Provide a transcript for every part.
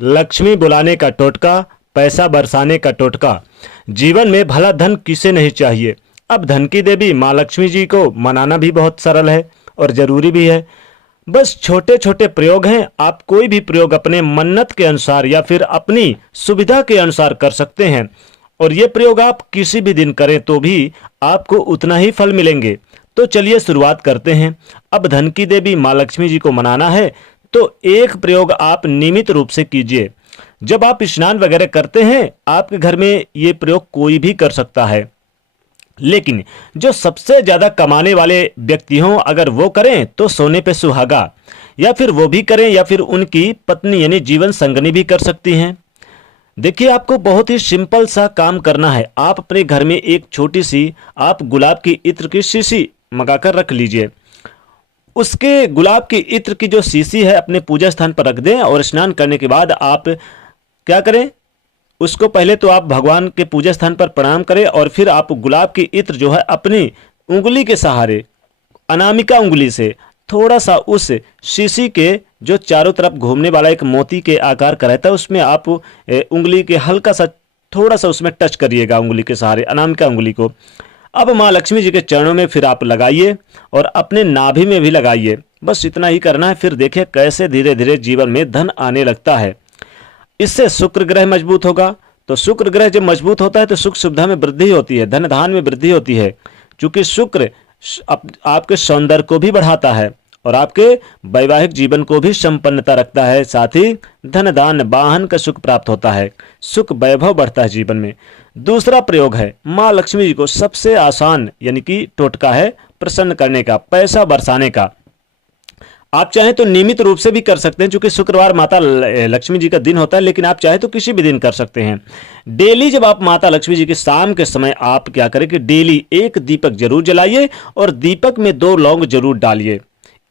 लक्ष्मी बुलाने का टोटका, पैसा बरसाने का टोटका। जीवन में भला धन किसे नहीं चाहिए। अब धन की देवी माँ लक्ष्मी जी को मनाना भी बहुत सरल है और ज़रूरी भी है। बस छोटे छोटे प्रयोग हैं। आप कोई भी प्रयोग अपने मन्नत के अनुसार या फिर अपनी सुविधा के अनुसार कर सकते हैं, और ये प्रयोग आप किसी भी दिन करें तो भी आपको उतना ही फल मिलेंगे। तो चलिए शुरुआत करते हैं। अब धन की देवी माँ लक्ष्मी जी को मनाना है तो एक प्रयोग आप नियमित रूप से कीजिए। जब आप स्नान वगैरह करते हैं, आपके घर में ये प्रयोग कोई भी कर सकता है, लेकिन जो सबसे ज्यादा कमाने वाले व्यक्ति हों अगर वो करें तो सोने पे सुहागा, या फिर वो भी करें या फिर उनकी पत्नी यानी जीवन संगनी भी कर सकती हैं। देखिए, आपको बहुत ही सिंपल सा काम करना है। आप अपने घर में एक छोटी सी आप गुलाब की इत्र की शीशी मंगाकर रख लीजिए। उसके गुलाब की इत्र की जो शीशी है अपने पूजा स्थान पर रख दें, और स्नान करने के बाद आप क्या करें, उसको पहले तो आप भगवान के पूजा स्थान पर प्रणाम करें, और फिर आप गुलाब की इत्र जो है अपनी उंगली के सहारे, अनामिका उंगली से थोड़ा सा उस शीशी के जो चारों तरफ घूमने वाला एक मोती के आकार का रहता है उसमें आप उंगली के हल्का सा थोड़ा सा उसमें टच करिएगा, उंगली के सहारे अनामिका उंगली को। अब माँ लक्ष्मी जी के चरणों में फिर आप लगाइए और अपने नाभि में भी लगाइए। बस इतना ही करना है। फिर देखिए कैसे धीरे धीरे जीवन में धन आने लगता है। इससे शुक्र ग्रह मजबूत होगा। तो शुक्र ग्रह जब मजबूत होता है तो सुख सुविधा में वृद्धि होती है, धन धान में वृद्धि होती है, क्योंकि शुक्र आपके सौंदर्य को भी बढ़ाता है और आपके वैवाहिक जीवन को भी संपन्नता रखता है। साथ ही धन दान वाहन का सुख प्राप्त होता है, सुख वैभव बढ़ता है जीवन में। दूसरा प्रयोग है माँ लक्ष्मी जी को सबसे आसान यानी कि टोटका है प्रसन्न करने का, पैसा बरसाने का। आप चाहें तो नियमित रूप से भी कर सकते हैं, क्योंकि शुक्रवार माता लक्ष्मी जी का दिन होता है, लेकिन आप चाहें तो किसी भी दिन कर सकते हैं। डेली जब आप माता लक्ष्मी जी के शाम के समय आप क्या करें कि डेली एक दीपक जरूर जलाइए और दीपक में 2 लौंग जरूर डालिए।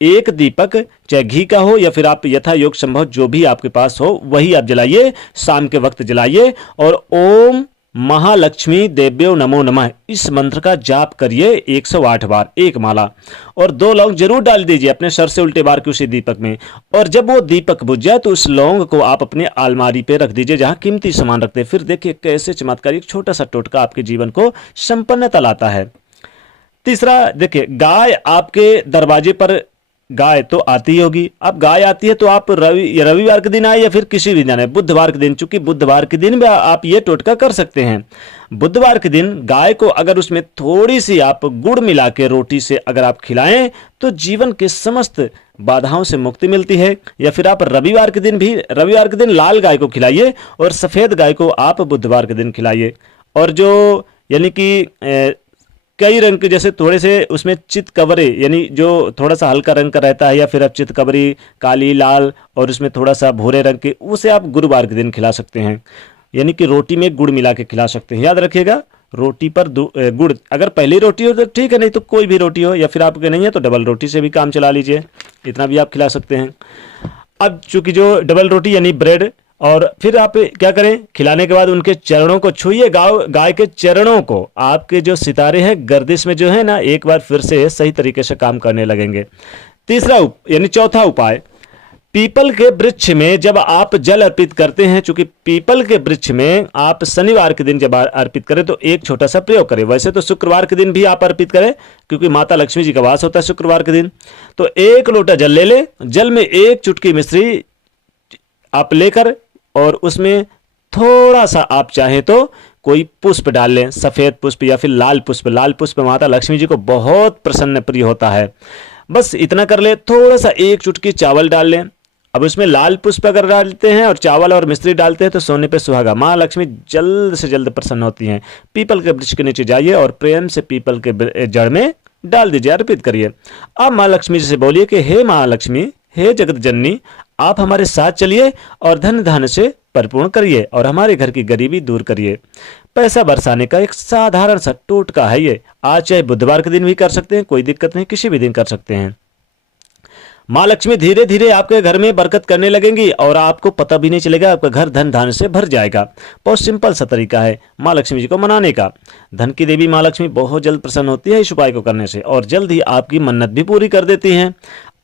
एक दीपक चाहे घी का हो या फिर आप यथा योग संभव जो भी आपके पास हो वही आप जलाइए, शाम के वक्त जलाइए, और ओम महालक्ष्मी देव्यो नमो नमः इस मंत्र का जाप करिए 108 बार, एक माला, और 2 लौंग जरूर डाल दीजिए अपने सर से उल्टे बार के उसी दीपक में। और जब वो दीपक बुझ जाए तो उस लौंग को आप अपने अलमारी पे रख दीजिए जहां कीमती सामान रखते हैं। फिर देखिए कैसे चमत्कारिक छोटा सा टोटका आपके जीवन को संपन्नता लाता है। तीसरा देखिए, गाय आपके दरवाजे पर गाय तो आती होगी। अब गाय आती है तो आप रविवार के दिन आए या फिर किसी भी दिन आए, बुधवार के दिन, चूंकि बुधवार के दिन भी आप ये टोटका कर सकते हैं। बुधवार के दिन गाय को अगर उसमें थोड़ी सी आप गुड़ मिला के रोटी से अगर आप खिलाएं तो जीवन के समस्त बाधाओं से मुक्ति मिलती है। या फिर आप रविवार के दिन लाल गाय को खिलाइए और सफेद गाय को आप बुधवार के दिन खिलाइए। और जो यानी कि कई रंग के, जैसे थोड़े से उसमें चितकबरे यानी जो थोड़ा सा हल्का रंग का रहता है, या फिर आप चितकबरी काली लाल और उसमें थोड़ा सा भूरे रंग के, उसे आप गुरुवार के दिन खिला सकते हैं। यानी कि रोटी में गुड़ मिला के खिला सकते हैं। याद रखिएगा, रोटी पर गुड़, अगर पहली रोटी हो तो ठीक है, नहीं तो कोई भी रोटी हो, या फिर आपके नहीं है तो डबल रोटी से भी काम चला लीजिए, इतना भी आप खिला सकते हैं। अब चूंकि जो डबल रोटी यानी ब्रेड, और फिर आप क्या करें, खिलाने के बाद उनके चरणों को छूइए, गाय के चरणों को। आपके जो सितारे हैं गर्दिश में जो है ना, एक बार फिर से सही तरीके से काम करने लगेंगे। चौथा उपाय, पीपल के वृक्ष में जब आप जल अर्पित करते हैं, चूंकि पीपल के वृक्ष में आप शनिवार के दिन जब अर्पित करें तो एक छोटा सा प्रयोग करें। वैसे तो शुक्रवार के दिन भी आप अर्पित करें, क्योंकि माता लक्ष्मी जी का वास होता है शुक्रवार के दिन। तो 1 लोटा जल ले ले, जल में 1 चुटकी मिश्री आप लेकर, और उसमें थोड़ा सा आप चाहें तो कोई पुष्प डाल लें, सफेद पुष्प या फिर लाल पुष्प। लाल पुष्प माता लक्ष्मी जी को बहुत प्रसन्न प्रिय होता है। बस इतना कर ले। थोड़ा सा 1 चुटकी चावल डाल लें। अब उसमें लाल पुष्प अगर डालते हैं और चावल और मिश्री डालते हैं तो सोने पे सुहागा, माँ लक्ष्मी जल्द से जल्द प्रसन्न होती हैं। पीपल के वृक्ष के नीचे जाइए और प्रेम से पीपल के जड़ में डाल दीजिए, अर्पित करिए। अब माँ लक्ष्मी जी से बोलिए कि हे माँ लक्ष्मी, हे जगत जननी, आप हमारे साथ चलिए और धन धान्य से परिपूर्ण करिए और हमारे घर की गरीबी दूर करिए। पैसा बरसाने का एक साधारण सा टोटका है ये। आज चाहे बुधवार के दिन भी कर सकते हैं, कोई दिक्कत नहीं, किसी भी दिन कर सकते हैं। माँ लक्ष्मी धीरे धीरे आपके घर में बरकत करने लगेंगी और आपको पता भी नहीं चलेगा, आपका घर धन धान्य से भर जाएगा। बहुत सिंपल सा तरीका है माँ लक्ष्मी जी को मनाने का। धन की देवी माँ लक्ष्मी बहुत जल्द प्रसन्न होती है इस उपाय को करने से, और जल्द ही आपकी मन्नत भी पूरी कर देती हैं।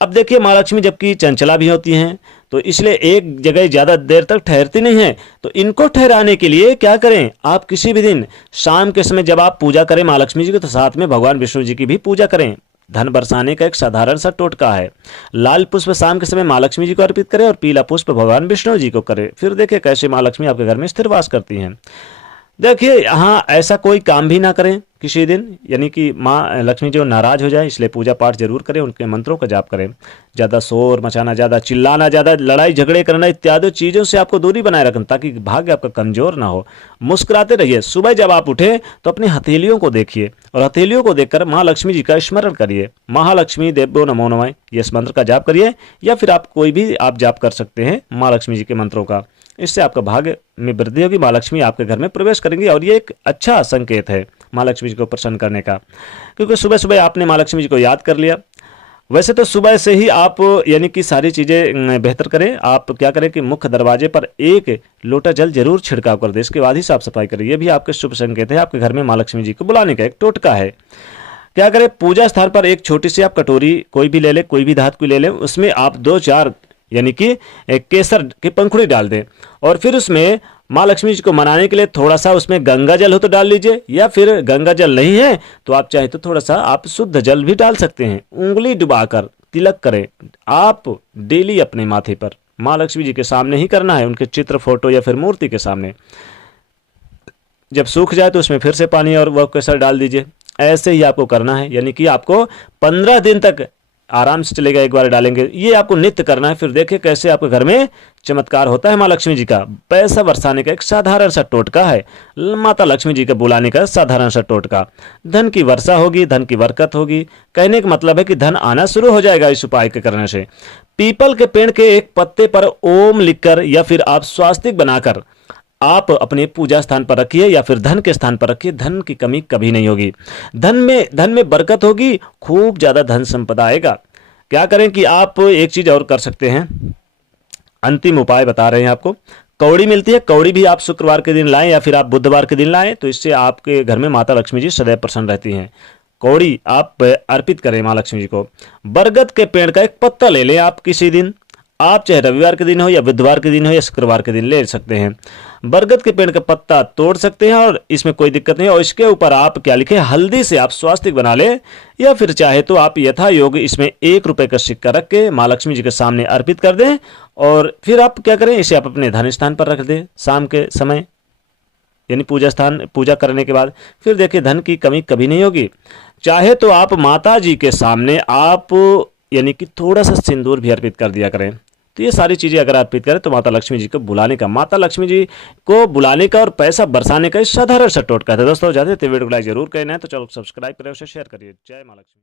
अब देखिए, माँ लक्ष्मी जबकि चंचला भी होती हैं, तो इसलिए एक जगह ज़्यादा देर तक ठहरती नहीं है। तो इनको ठहराने के लिए क्या करें, आप किसी भी दिन शाम के समय जब आप पूजा करें माँ लक्ष्मी जी की, तो साथ में भगवान विष्णु जी की भी पूजा करें। धन बरसाने का एक साधारण सा टोटका है। लाल पुष्प शाम के समय माँ लक्ष्मी जी को अर्पित करें और पीला पुष्प भगवान विष्णु जी को करें। फिर देखिए कैसे माँ लक्ष्मी आपके घर में स्थिर वास करती हैं। देखिए यहाँ ऐसा कोई काम भी ना करें किसी दिन, यानी कि माँ लक्ष्मी जो नाराज हो जाए, इसलिए पूजा पाठ जरूर करें, उनके मंत्रों का जाप करें। ज़्यादा शोर मचाना, ज़्यादा चिल्लाना, ज़्यादा लड़ाई झगड़े करना इत्यादि चीज़ों से आपको दूरी बनाए रखें ताकि भाग्य आपका कमजोर ना हो। मुस्कुराते रहिए। सुबह जब आप उठें तो अपनी हथेलियों को देखिए और हथेलियों को देखकर माँ लक्ष्मी जी का स्मरण करिए। महालक्ष्मी देवो नमो नमः, ये इस मंत्र का जाप करिए, या फिर आप कोई भी आप जाप कर सकते हैं माँ लक्ष्मी जी के मंत्रों का। इससे आपका भाग्य में वृद्धि होगी, माँ लक्ष्मी आपके घर में प्रवेश करेंगी और ये एक अच्छा संकेत है माँ लक्ष्मी जी को प्रसन्न करने का, क्योंकि सुबह सुबह आपने माँ लक्ष्मी जी को याद कर लिया। वैसे तो सुबह से ही आप यानी कि सारी चीज़ें बेहतर करें। आप क्या करें कि मुख्य दरवाजे पर एक लोटा जल जरूर छिड़काव कर दें, इसके बाद ही साफ सफाई करें। यह भी आपके शुभ संकेत है, आपके घर में माँ लक्ष्मी जी को बुलाने का एक टोटका है। क्या करें, पूजा स्थान पर एक छोटी सी आप कटोरी कोई भी ले लें, कोई भी धातु की ले लें, उसमें आप 2-4 यानी कि केसर की पंखुड़ी डाल दें और फिर उसमें माँ लक्ष्मी जी को मनाने के लिए थोड़ा सा उसमें गंगा जल हो तो डाल लीजिए, या फिर गंगा जल नहीं है तो आप चाहे तो थोड़ा सा आप शुद्ध जल भी डाल सकते हैं। उंगली डुबाकर तिलक करें आप डेली अपने माथे पर, माँ लक्ष्मी जी के सामने ही करना है, उनके चित्र, फोटो या फिर मूर्ति के सामने। जब सूख जाए तो उसमें फिर से पानी और वह केसर डाल दीजिए। ऐसे ही आपको करना है, यानी कि आपको 15 दिन तक आराम से चलेगा, एक बार डालेंगे। ये आपको नित्य करना है। फिर देखिए कैसे आपके घर में चमत्कार होता है। माँ लक्ष्मी जी का पैसा बरसाने का एक साधारण सा टोटका है, माता लक्ष्मी जी का बुलाने का साधारण सा टोटका। धन की वर्षा होगी, धन की बरकत होगी। कहने का मतलब है कि धन आना शुरू हो जाएगा इस उपाय के करने से। पीपल के पेड़ के एक पत्ते पर ओम लिखकर या फिर आप स्वास्तिक बनाकर आप अपने पूजा स्थान पर रखिए या फिर धन के स्थान पर रखिए। धन की कमी कभी नहीं होगी, धन में बरकत होगी, खूब ज्यादा धन संपदा आएगा। क्या करें कि आप एक चीज और कर सकते हैं, अंतिम उपाय बता रहे हैं आपको। कौड़ी मिलती है, कौड़ी भी आप शुक्रवार के दिन लाएं या फिर आप बुधवार के दिन लाएं, तो इससे आपके घर में माता लक्ष्मी जी सदैव प्रसन्न रहती हैं। कौड़ी आप अर्पित करें माँ लक्ष्मी जी को। बरगद के पेड़ का एक पत्ता ले लें आप किसी दिन, आप चाहे रविवार के दिन हो या बुधवार के दिन हो या शुक्रवार के दिन ले सकते हैं। बरगद के पेड़ का पत्ता तोड़ सकते हैं और इसमें कोई दिक्कत नहीं। और इसके ऊपर आप क्या लिखें, हल्दी से आप स्वास्तिक बना लें, या फिर चाहे तो आप यथा योग इसमें 1 रुपए का सिक्का रख के माँ लक्ष्मी जी के सामने अर्पित कर दें। और फिर आप क्या करें, इसे आप अपने धन स्थान पर रख दें शाम के समय, यानी पूजा करने के बाद। फिर देखिए धन की कमी कभी नहीं होगी। चाहे तो आप माता जी के सामने आप यानी कि थोड़ा सा सिंदूर भी अर्पित कर दिया करें। तो ये सारी चीज़ें अगर अर्पित करें तो माता लक्ष्मी जी को बुलाने का, माता लक्ष्मी जी को बुलाने का और पैसा बरसाने का साधारण सा टोटका था। दोस्तों जाते थे वीडियो को लाइक जरूर करना है, तो चलो सब्सक्राइब करें, उसे शेयर करिए। जय माँ लक्ष्मी।